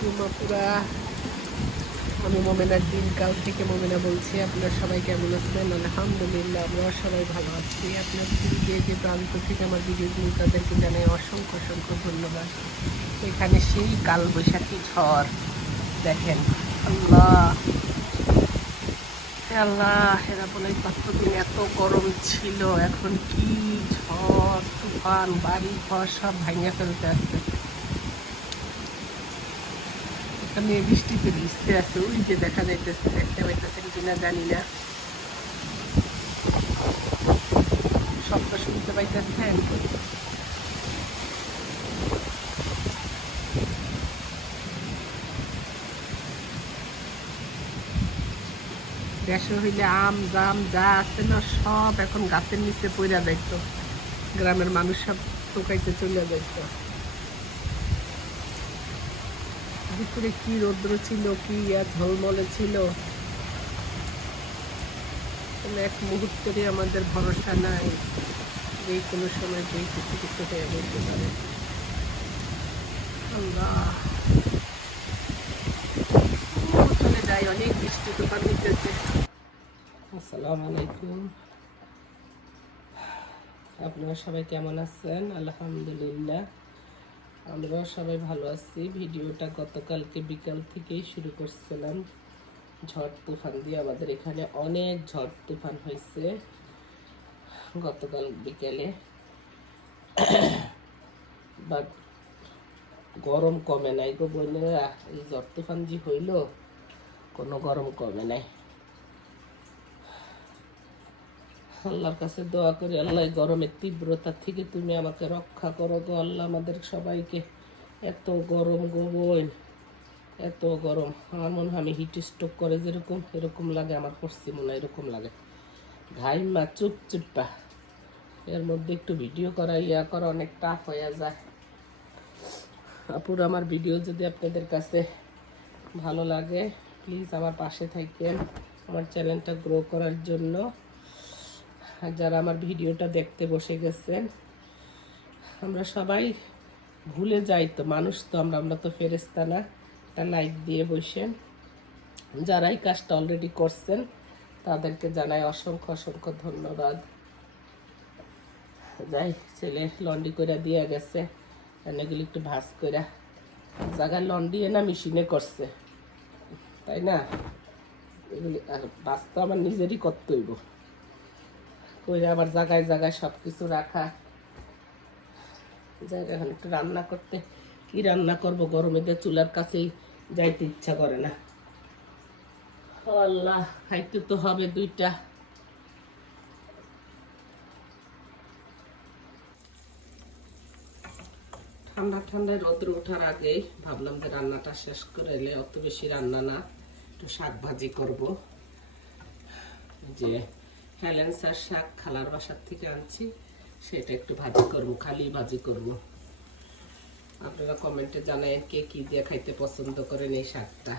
আপুরা আমি মোমেনার দিনকাল থেকে মোমেনা বলছি, আপনারা সবাই কেমন আছেন? আলহামদুলিল্লাহ, আমরা সবাই ভালো আছি। আপনার যে যে প্রান্ত থেকে আমার ভিডিওগুলো তাদেরকে জানাই অসংখ্য অসংখ্য ধন্যবাদ। এখানে সেই কাল বৈশাখী ঝড়, দেখেন। আল্লাহ! আল্লাহ বলে কতদিন এত গরম ছিল, এখন কি ঝড়, তুফান, বাড়ি, ঘর সব ভাঙিয়ে ফেলতে এখানে বৃষ্টিতে ভিজতে আছে, ওই যে দেখা যাইতেছে, দেখতে পাইতেছেন কিনা জানি না। শব্দ শুনতে পাইতেছেন? দেশে হইলে আম, জাম, যা আছে না, সব এখন গাছের নিচে পড়া যাইতো। গ্রামের মানুষ সব টোকাইতে চলে যাইতো। দুপুরে কি রৌদ্র ছিল, কি আর ঝলমলে ছিল? এক মুহূর্তেরই আমাদের ভরসা নাই যে কোনো সময় যে কিছু কিছু হয়ে পারে। অনেক বৃষ্টি আসসালামু আলাইকুম। আপনারা সবাই কেমন আছেন? আলহামদুলিল্লাহ। আমরা সবাই ভালো আছি। ভিডিওটা গতকালকে বিকাল থেকেই শুরু করছিলাম। ঝড় তুফান দিয়ে আমাদের এখানে অনেক ঝড় তুফান হয়েছে গতকাল বিকেলে। বাট গরম কমে নাই গো বোনেরা। এই ঝড় তুফান যে হইল, কোনো গরম কমে নাই। আল্লাহর কাছে দোয়া করি, আল্লাহ গরমের তীব্রতা থেকে তুমি আমাকে রক্ষা করো গো আল্লাহ, আমাদের সবাইকে। এত গরম গো বোন, এত গরম। আমার মনে হয় আমি হিট স্ট্রোক করে যেরকম, এরকম লাগে, আমার করছি মনে এরকম লাগে। ঘাইমা চুপ চুপা এর মধ্যে একটু ভিডিও করা, ইয়া করা অনেক টাফ হয়ে যায়। আপুর আমার ভিডিও যদি আপনাদের কাছে ভালো লাগে প্লিজ আমার পাশে থাকবেন আমার চ্যানেলটা গ্রো করার জন্য। আর যারা আমার ভিডিওটা দেখতে বসে গেছেন, আমরা সবাই ভুলে যাই তো, মানুষ তো আমরা আমরা তো ফেরেস্তা না। একটা লাইক দিয়ে বসেন। যারা এই কাজটা অলরেডি করছেন, তাদেরকে জানাই অসংখ্য অসংখ্য ধন্যবাদ। যাই, ছেলে লন্ডি করে দিয়ে গেছে এগুলি একটু ভাজ করে জায়গায় লন্ডি না মেশিনে করছে, তাই না? এগুলি আর ভাজ তো আমার নিজেরই করতে হইব করে আবার জায়গায় জায়গায় সব কিছু রাখা। যাই একটু রান্না করতে। কি রান্না করব? গরমে দিয়ে চুলার কাছেই যাইতে ইচ্ছা করে না। আল্লাহ, খাইতে তো হবে দুইটা। ঠান্ডা ঠান্ডায় রোদ্র ওঠার আগেই ভাবলাম যে রান্নাটা শেষ করে এলে অত বেশি রান্না না, একটু শাক ভাজি করব। যে হ্যালেন্সার শাক খালার বাসার থেকে আনছি। সেটা একটু ভাজি করব, খালি ভাজি করব। আপনারা কমেন্টে জানায় কে কি দিয়ে খাইতে পছন্দ করেন এই শাকটা।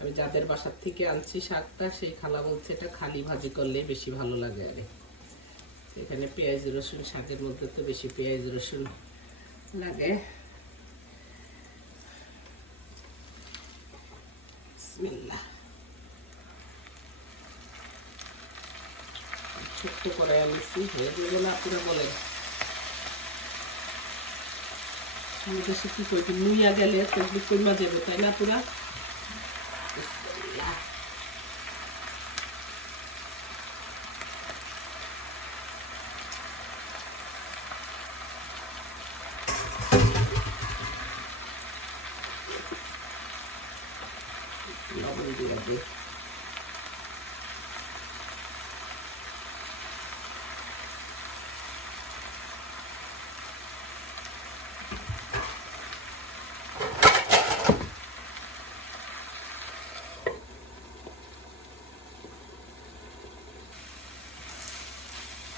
আমি যাদের বাসার থেকে আনছি শাকটা, সেই খালা বলছে এটা খালি ভাজি করলেই বেশি ভালো লাগে আরে। এখানে পেঁয়াজ রসুন, শাকের মধ্যে তো বেশি পেঁয়াজ রসুন লাগে বিসমিল্লাহ ছোট্ট করে আনিছি হয়ে যাবে না পুরো বলে আমাদের সে কী করবি নুইয়া গেলে তেজবি কইমা যাবে তাই না পুরা বিসমিল্লাহ। লবণ দিয়ে দিই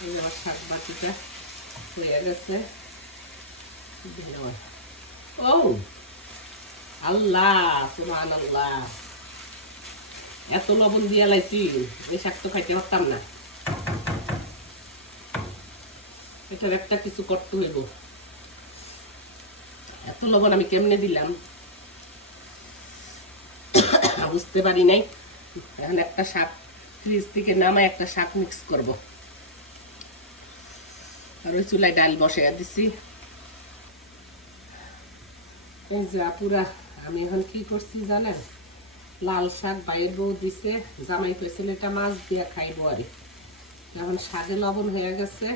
এই আমার এত লবণ দিয়া লাইছি এই শাক তো খাইতে পারতাম না এটার একটা কিছু করতে হইব এত লবণ আমি কেমনে দিলাম বুঝতে পারি নাই এখন একটা শাক ফ্রিজ থেকে নামায় একটা শাক মিক্স করব আর ওই চুলায় ডাল বসে দিছি। এই যে আপুরা, আমি এখন কি করছি জানেন? লাল শাক বাইরের বউ দিছে, জামাই পেছিল এটা মাছ দিয়ে খাইবো আরে। এখন শাকে লবণ হয়ে গেছে।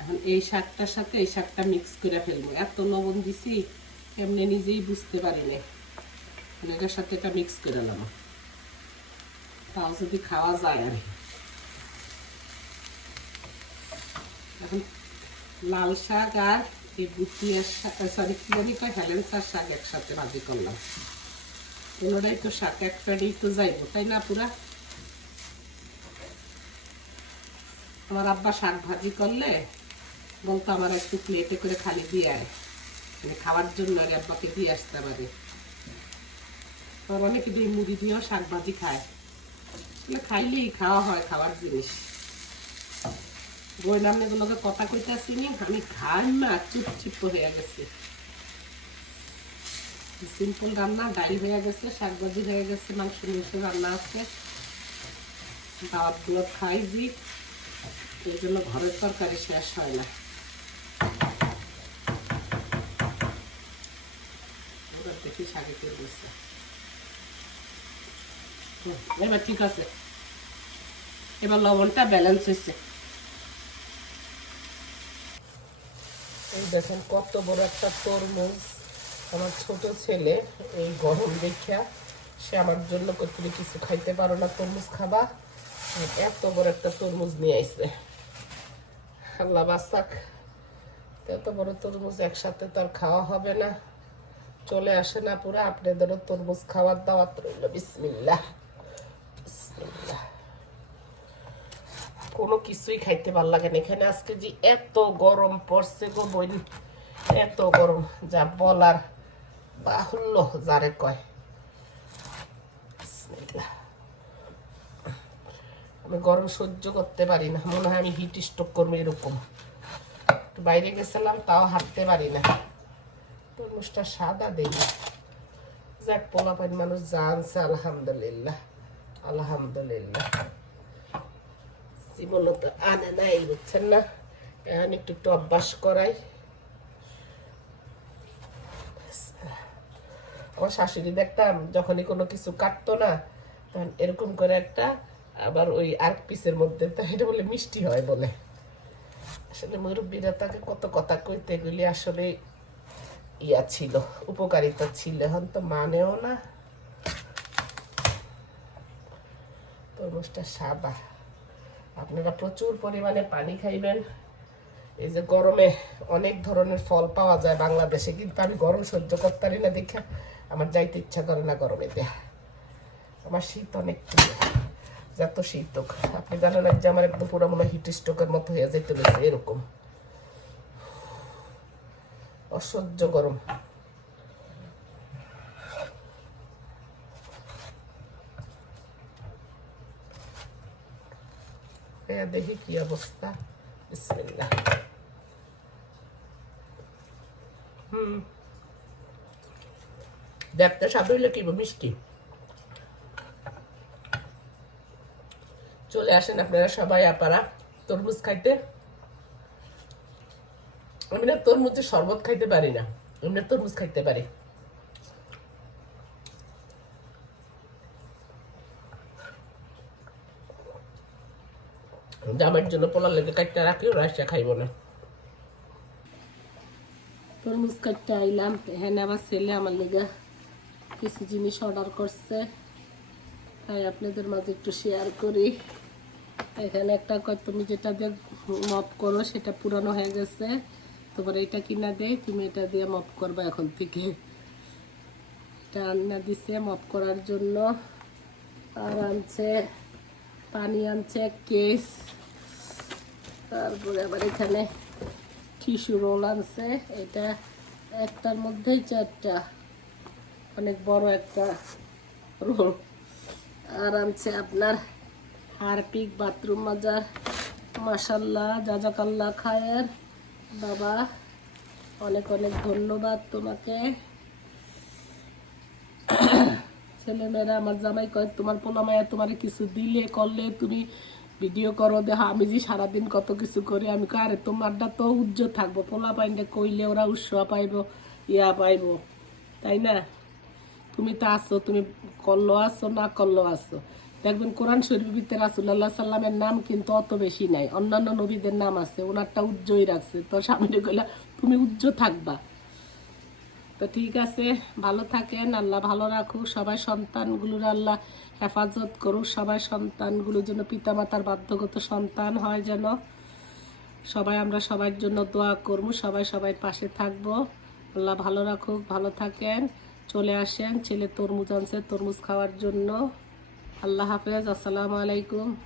এখন এই শাকটার সাথে এই শাকটা মিক্স করে ফেলব। এত লবণ দিছি, এমনি নিজেই বুঝতে পারি না এটার সাথে এটা মিক্স করে নেব তাও যদি খাওয়া যায় আর কি। এখন লাল শাক আর এই বুটিয়ার শাক সরি কি জানি কয় হেলেন্সার শাক একসাথে ভাজি করলাম। কোনোটাই তো শাক একটাই তো যাইবো, তাই না পুরা? আমার আব্বা শাক ভাজি করলে বলতো আমার একটু প্লেটে করে খালি দিয়ে আয়। মানে খাওয়ার জন্য আর আব্বাকে দিয়ে আসতে পারে। আবার অনেকে দিয়ে মুড়ি দিয়েও শাক ভাজি খায়। খাইলেই খাওয়া হয়, খাওয়ার জিনিস। বই নামনে গুলোকে কথা কইতে আসিনি, আমি খাই না চুপচিপ হয়ে গেছে। সিম্পল রান্না ডাল হয়ে গেছে শাক ভাজি হয়ে গেছে, মাংস মাংস রান্না আছে। দাওয়াতগুলো খাই দি এই জন্য ঘরের তরকারি শেষ হয় না। ওরা দেখি শাকে কে বসে এবার ঠিক আছে। এবার লবণটা ব্যালেন্স হয়েছে। দেখেন কত বড় একটা তরমুজ। আমার ছোট ছেলে এই গরম দেখিয়া সে আমার জন্য কতগুলি কিছু খাইতে পারো না, তরমুজ খাবা। এত বড় একটা তরমুজ নিয়ে আইছে। আল্লাহ বাসাক, এত বড় তরমুজ একসাথে তো আর খাওয়া হবে না। চলে আসে না পুরো, আপনাদেরও তরমুজ খাওয়ার দাওয়াত রইল। বিসমিল্লাহ। বিসমিল্লাহ। কোনো কিছুই খাইতে ভালো লাগে না। এখানে আজকে যে এত গরম পড়ছে গো বই এত গরম, যা বলার বাহুল্য যারে কয়। আমি গরম সহ্য করতে পারি না, মনে হয় আমি হিট স্ট্রোক করব এরকম। বাইরে গেছিলাম, তাও হাঁটতে পারি না। তরমুজটা সাদা দেখি যাক, পোলাপাইন মানুষ জানছে আলহামদুলিল্লাহ আলহামদুলিল্লাহ। জীবনে তো আনে নাই, বুঝছেন না? এখন একটু একটু অভ্যাস করাই। আমার শাশুড়ি দেখতাম, যখনই কোনো কিছু কাটতো না, তখন এরকম করে একটা আবার ওই আরেক পিসের মধ্যে, তো এটা বলে মিষ্টি হয় বলে। আসলে মুরব্বীরা তাকে কত কথা কইতে এগুলি আসলে ইয়া ছিল, উপকারিতা ছিল, এখন তো মানেও না। তরমুজটা সাদা। আপনারা প্রচুর পরিমাণে পানি খাইবেন। এই যে গরমে অনেক ধরনের ফল পাওয়া যায় বাংলাদেশে, কিন্তু আমি গরম সহ্য করতে পারি না দেখে আমার যাইতে ইচ্ছা করে না গরমেতে। আমার শীত অনেক যত শীত হোক। আপনি জানেন যে আমার একদম পুরো মনে হিট স্ট্রোকের মতো হয়ে রয়েছে এরকম। অসহ্য গরম। দেখি কি অবস্থা বিসমিল্লাহ হুম দেখতে স্বাদ হইলে কি মিষ্টি চলে আসেন আপনারা সবাই আপারা তরমুজ খাইতে আমি না তরমুজের শরবত খাইতে পারি না এমনি তরমুজ খাইতে পারি জামার জন্য পোলার লেগে কাটতে রাখি এসে খাইব না। তরমুজ কাটতে আইলাম এখানে আমার ছেলে আমার লেগে কিছু জিনিস অর্ডার করছে। তাই আপনাদের মাঝে একটু শেয়ার করি। এখানে একটা কয়, তুমি যেটা দিয়ে মপ করো, সেটা পুরানো হয়ে গেছে। তোমার এটা কিনা দেয় তুমি এটা দিয়ে মপ করবা এখন থেকে। এটা আন্না দিছে মপ করার জন্য। আর আনছে, পানি আনছে কেস তারপরে আবার এখানে টিস্যু রোল আনছে। এটা একটার মধ্যেই চারটা। অনেক বড় একটা রোল। আর আনছে আপনার হারপিক বাথরুম মাজার। মাসাল্লাহ জাজাকাল্লা খায়ের। বাবা, অনেক অনেক ধন্যবাদ তোমাকে। ছেলেমেয়েরা, আমার জামাই কয়, তোমার পোলা মায়া তোমার কিছু দিলে, করলে তুমি ভিডিও করো, দেখো, আমি যে সারাদিন কত কিছু করি, আমি আরে, তোমারটা তো উজ্জ্বল থাকব, পোলা পাইনটা কইলে ওরা উৎসাহ পাইব, ইয়া পাইব। তাই না? তুমি তো আসো তুমি করল আসো না করল আসো দেখবেন কোরআন শরীফের ভিতরে রাসুল্লাহ সাল্লামের নাম কিন্তু অত বেশি নাই, অন্যান্য নবীদের নাম আছে, ওনারটা উজ্জ্বই রাখছে। তো স্বামীরে কইলা, তুমি উজ্জ্বল থাকবা। তো ঠিক আছে, ভালো থাকেন, আল্লাহ ভালো রাখুক, সবাই সন্তানগুলোর আল্লাহ হেফাজত করুক। সবাই সন্তানগুলোর জন্য, পিতামাতার বাধ্যগত সন্তান হয় যেন। সবাই, আমরা সবার জন্য দোয়া করব। সবাই সবাই পাশে থাকব। আল্লাহ ভালো রাখুক, ভালো থাকেন। চলে আসেন ছেলে তরমুজ আনছে, তরমুজ খাওয়ার জন্য। আল্লাহ হাফেজ, আসসালামু আলাইকুম।